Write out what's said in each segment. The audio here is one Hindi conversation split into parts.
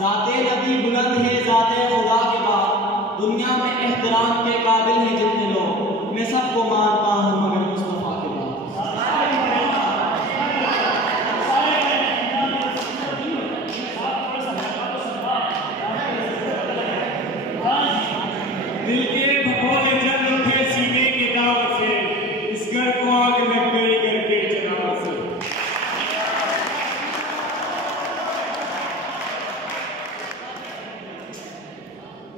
ज़ाते नबी बुलंद है ज़ाते खुदा के बाद, दुनिया में एहतराम के काबिल हैं जितने लोग, मैं सबको मानता हूँ मगर मुस्तफ़ा के बाद। दिल के भगोले जल उठे सीने के दाव से, इस घर को आग लग गई घर के चनाव से।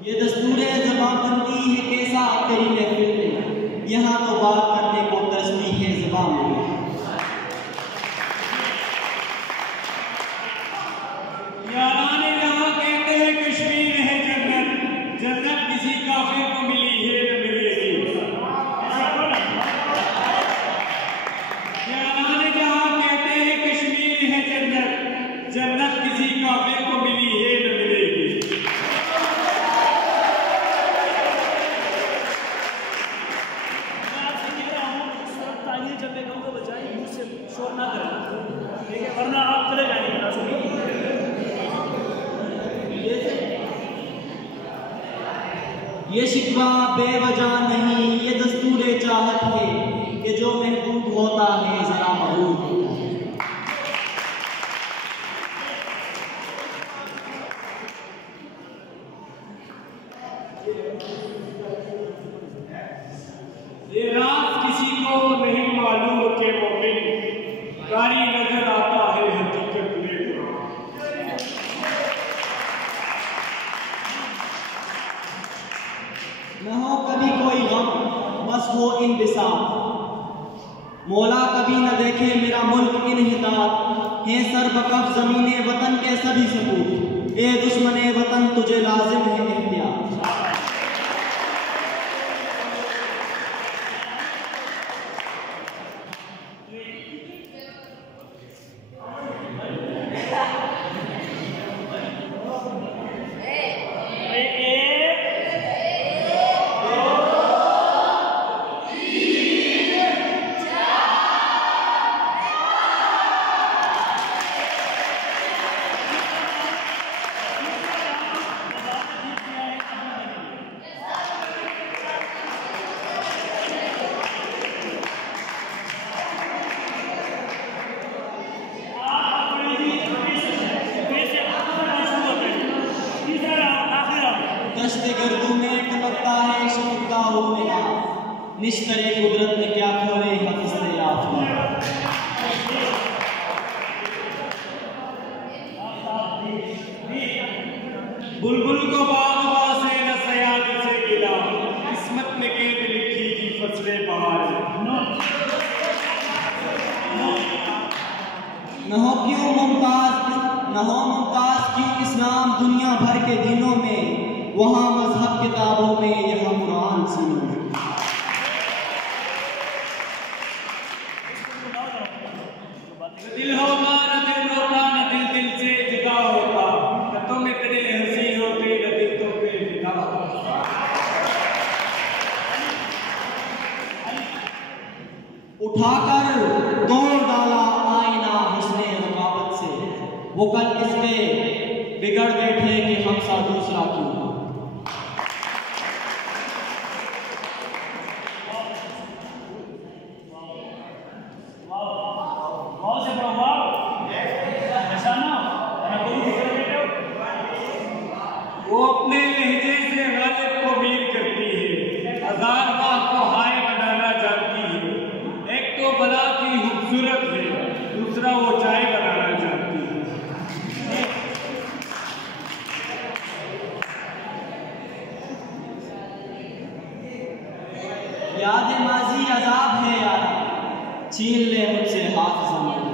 ये दस्तूरे ज़बानबंदी है कैसा तेरी महफिल में, यहाँ तो बात करने को तरसती है ज़बान में। याराने यहाँ कहते हैं कश्मीर है जन्नत, जन्नत किसी काफिर को मिली है न मिलेगी। याराने यहाँ कहते हैं कश्मीर है जन्नत, जन्नत किसी काफिर को मिली है न मिलेगी। जब मैं कहूँगा बजाय मुझ से शोर ना करना, ठीक है, वरना आप चले जाएंगे ना सुनिए। ये शिकवा बेवजह नहीं, ये दस्तूरे चाहत है कि जो महबूब होता है जरा मरूब होता है। ये रात किसी को नहीं मालूम के मोमिन, कारी नजर आता है हकीकत में कुरान। न हो कभी कोई गम बस हो इंबिसात, मौला कभी न देखे मेरा मुल्क इनहितात, है सर बकफ ज़मीने वतन के सभी सबूत, ए दुश्मने वतन तुझे लाजिम है एहतियात। दश्त गर्दू में टपकता है शफका हो मेरा, निश्तरे कुदरत ने क्या खोले हफिज़ याफ़ में। बुलबुल को बागबा से न सयाद से गिला, किस्मत ने केद लिखी थी फसले बहार। न हो मुमताज क्यों इस्लाम दुनिया भर के दिनों में, वहाँ मजहब किताबों में यहाँ कुरान सीनों में। दिल होगा न दिल होता, न दिल दिल से जुदा होता, न तुम इतने हंसी होते न दिल तो पे फिदा होता। उठाकर तोड़ डाला आईना हुस्ने रकाबत से, वो कल इसके बिगड़ बैठे कि हम सा दूसरा क्यों। वो अपने लहजे से गालिब को मीर करती है, हजार बार को हाय बनाना जानती है। एक तो बला की खूबसूरत है, दूसरा वो चाय बनाना जानती है। याद माजी अजाब है यारा, छीन ले मुझसे हाथ ज़मीन।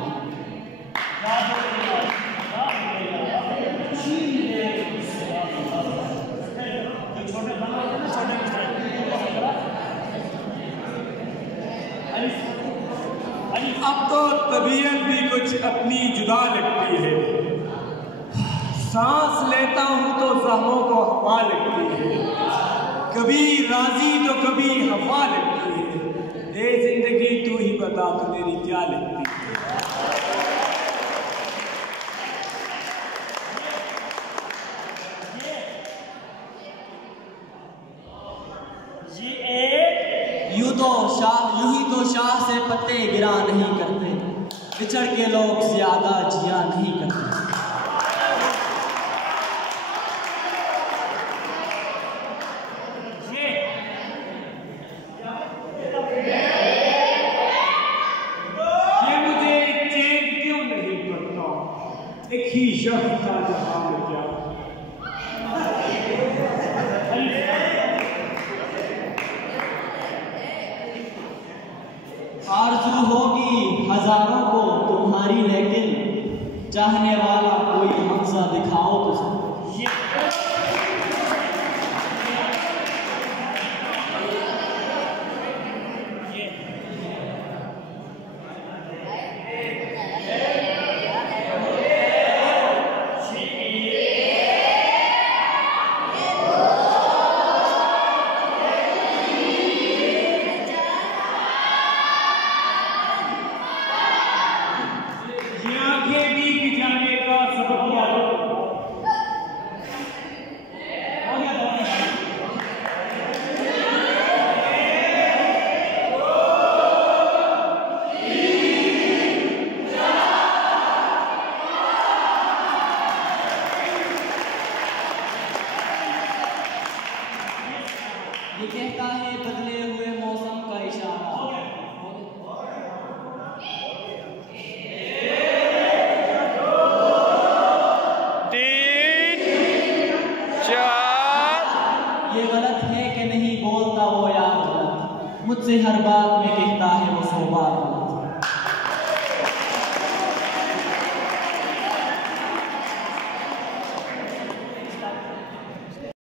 अब तो तबीयत भी कुछ अपनी जुदा लगती है, सांस लेता हूँ तो ज़ख्मों को हवा लगती है, कभी राजी तो कभी हवा लगती है। ए जिंदगी तू ही बता तो मेरी क्या लगती है। यूं ही तो शाह से पत्ते गिरा नहीं करते, बिछड़ के लोग ज्यादा जिया नहीं करते। ये मुझे चैन क्यों नहीं पड़ता, एक ही शख्स था जहां में क्या आरज़ू होगी हजारों को तुम्हारी, लेकिन चाहने वाला कोई मंज़र दिखाओ तुझे। ये कहता है बदले हुए मौसम का इशारा। ये गलत है कि नहीं बोलता वो यार गलत, मुझसे हर बात में कहता है वो 100 बार।